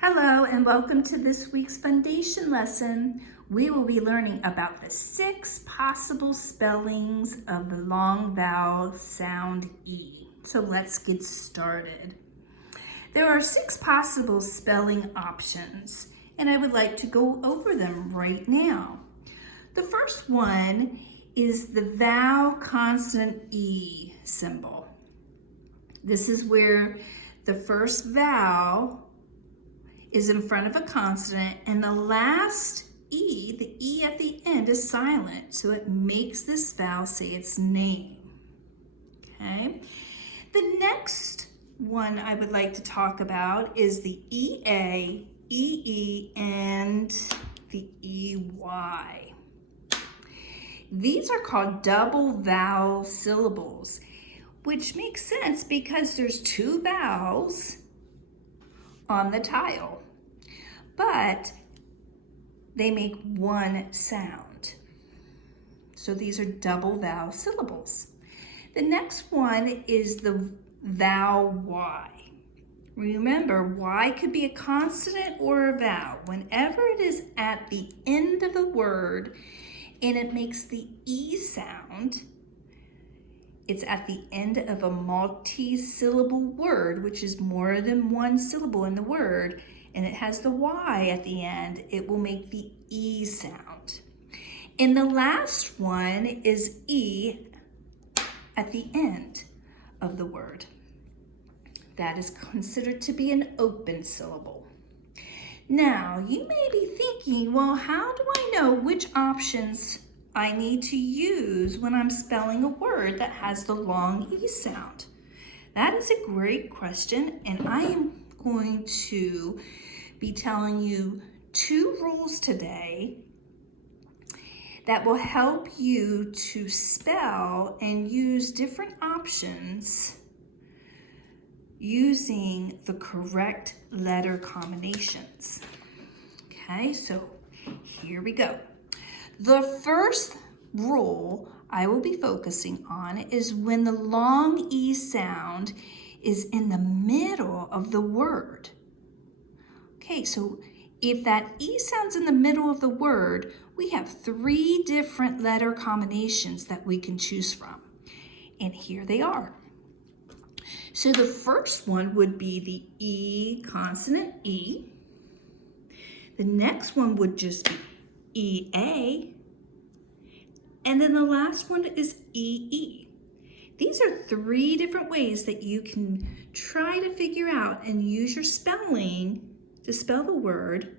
Hello and welcome to this week's foundation lesson. We will be learning about the 6 possible spellings of the long vowel sound E. So let's get started. There are 6 possible spelling options and I would like to go over them right now. The first one is the vowel consonant E symbol. This is where the first vowel is in front of a consonant and the last E, the E at the end, is silent. So it makes this vowel say its name. Okay. The next one I would like to talk about is the EA, EE, and the EY. These are called double vowel syllables, which makes sense because there's 2 vowels on the tile, but they make one sound. So these are double vowel syllables. The next one is the vowel Y. Remember, Y could be a consonant or a vowel. Whenever it is at the end of the word and it makes the E sound, it's at the end of a multi-syllable word, which is more than one syllable in the word, and it has the Y at the end, it will make the E sound. And the last one is E at the end of the word. That is considered to be an open syllable. Now, you may be thinking, well, how do I know which options I need to use when I'm spelling a word that has the long E sound? That is a great question, and I am going to be telling you 2 rules today that will help you to spell and use different options using the correct letter combinations. Okay, so here we go. The first rule I will be focusing on is when the long E sound is in the middle of the word. Okay, so if that E sound's in the middle of the word, we have 3 different letter combinations that we can choose from. And here they are. So the first one would be the E consonant E. The next one would just be EA, and then the last one is EE. These are 3 different ways that you can try to figure out and use your spelling to spell the word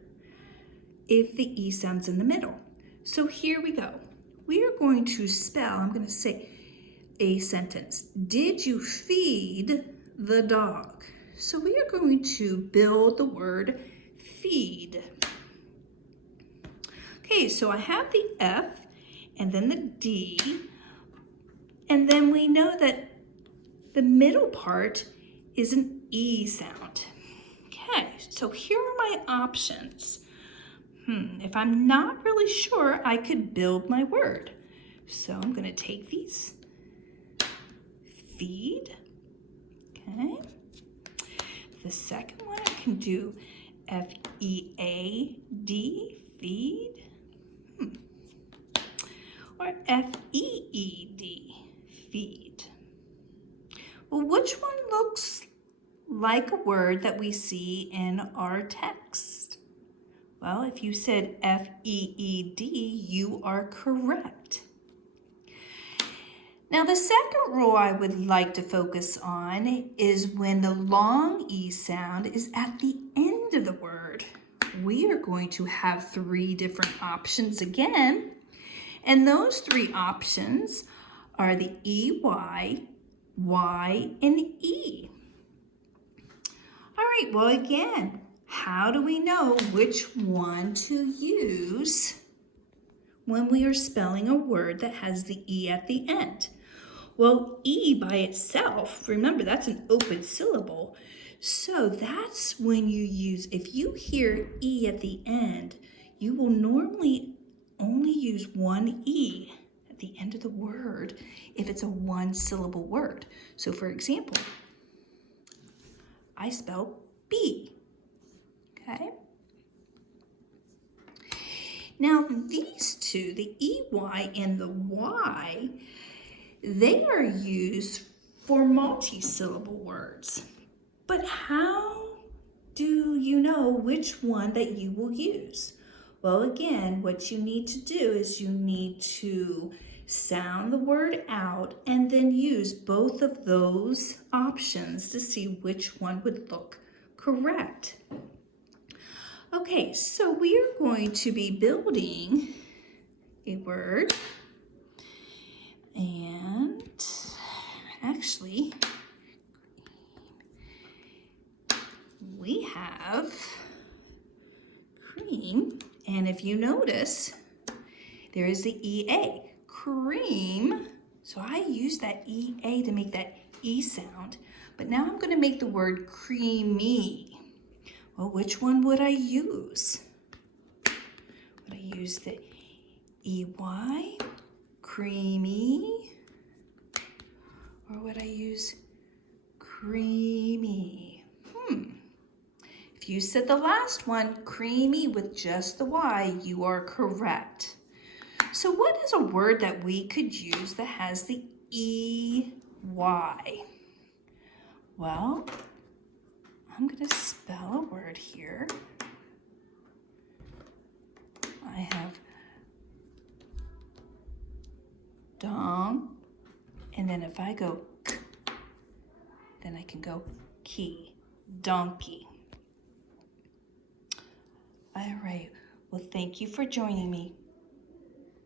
if the E sounds in the middle. So here we go. We are going to spell, I'm going to say a sentence. Did you feed the dog? So we are going to build the word feed. Okay, so I have the F and then the D, and then we know that the middle part is an E sound. Okay, so here are my options. If I'm not really sure, I could build my word. So I'm going to take these. Feed. Okay. The second one I can do F-E-A-D, feed. Or F-E-E-D, feed. Well, which one looks like a word that we see in our text? Well, if you said F-E-E-D, you are correct. Now, the second rule I would like to focus on is when the long E sound is at the end of the word. We are going to have 3 different options again. And those 3 options are the EY, Y, and E. All right, well, again, how do we know which one to use when we are spelling a word that has the E at the end? Well, E by itself, remember, that's an open syllable. So that's when you use, if you hear E at the end, you will normally only use one E at the end of the word if it's a 1-syllable word. So for example, I spell B. okay? Now these two, the EY and the Y, they are used for multi-syllable words. But how do you know which one that you will use? Well, again, what you need to do is you need to sound the word out and then use both of those options to see which one would look correct. Okay, so we are going to be building a word, and actually we have cream, and if you notice, there is the EA, cream. So I use that EA to make that E sound, but now I'm going to make the word creamy. Well, which one would I use? Would I use the EY, creamy, or would I use creamy? If you said the last one, creamy with just the Y, you are correct. So what is a word that we could use that has the EY? Well, I'm going to spell a word here. I have dong, and then if I go k, then I can go key, donkey. All right, well, thank you for joining me.